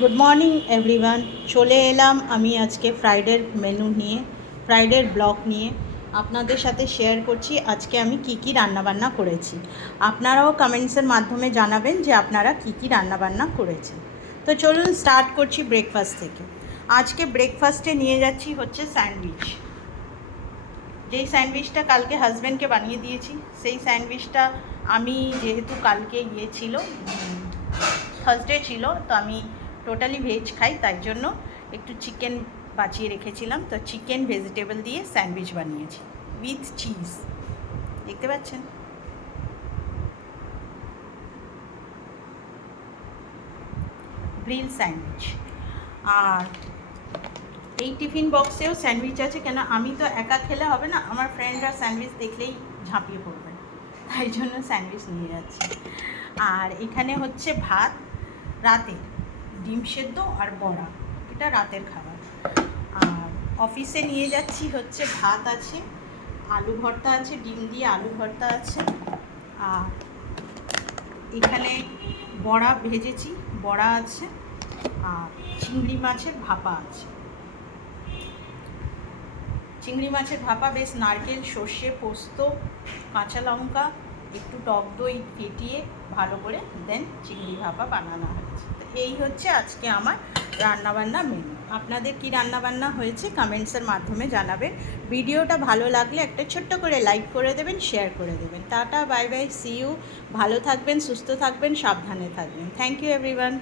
Good morning everyone. চলে এলাম আমি আজকে ফ্রাইডের মেনু নিয়ে, ফ্রাইডের ব্লগ নিয়ে আপনাদের সাথে শেয়ার করছি আজকে আমি কি কি রান্নাবান্না করেছি। আপনারাও কমেন্টসের মাধ্যমে জানাবেন যে আপনারা কি কি রান্নাবান্না করেছেন। তো চলুন স্টার্ট করছি ব্রেকফাস্ট থেকে। আজকে ব্রেকফাস্টে নিয়ে যাচ্ছি হচ্ছে স্যান্ডউইচ। যেই স্যান্ডউইচটা কালকে হাজব্যান্ডকে বানিয়ে দিয়েছি, সেই স্যান্ডউইচটা আমি যেহেতু কালকে ছিল থার্সডে ছিল, তো আমি টোটালি ভেজ খাই, তাই জন্য একটু চিকেন বাঁচিয়ে রেখেছিলাম। তো চিকেন ভেজিটেবল দিয়ে স্যান্ডউইচ বানিয়েছি উইথ চিজ, দেখতে পাচ্ছেন। Grill sandwich. আর এই টিফিন বক্সেও স্যান্ডউইচ আছে, কেন আমি তো একা খেলে হবে না, আমার ফ্রেন্ডরা স্যান্ডউইচ দেখলেই ঝাঁপিয়ে পড়বে, তাই জন্য স্যান্ডউইচ নিয়ে যাচ্ছি। আর এখানে হচ্ছে ভাত, রাতে ডিম সেদ্ধ আর বড়া, এটা রাতের খাবার। আর অফিসে নিয়ে যাচ্ছি হচ্ছে ভাত আছে, আলু ভর্তা আছে, ডিম দিয়ে আলু ভর্তা আছে, আর এখানে বড়া ভেজেছি, বড়া আছে, আর চিংড়ি মাছের ভাপা আছে। চিংড়ি মাছের ভাপা বেশ নারকেল, সর্ষে, পোস্ত, কাঁচা লঙ্কা, একটু টক দই ফেটিয়ে ভালো করে দেন চিংড়ি ভাপা বানানো হয়েছে। তো এই হচ্ছে আজকে আমার রান্নাবান্না মেনু। আপনাদের কি রান্নাবান্না হয়েছে কমেন্টসের মাধ্যমে জানাবেন। ভিডিওটা ভালো লাগলে একটা ছোট্ট করে লাইক করে দেবেন, শেয়ার করে দেবেন। Tata, bye bye, see you. ভালো থাকবেন, সুস্থ থাকবেন, সাবধানে থাকবেন। Thank you everyone.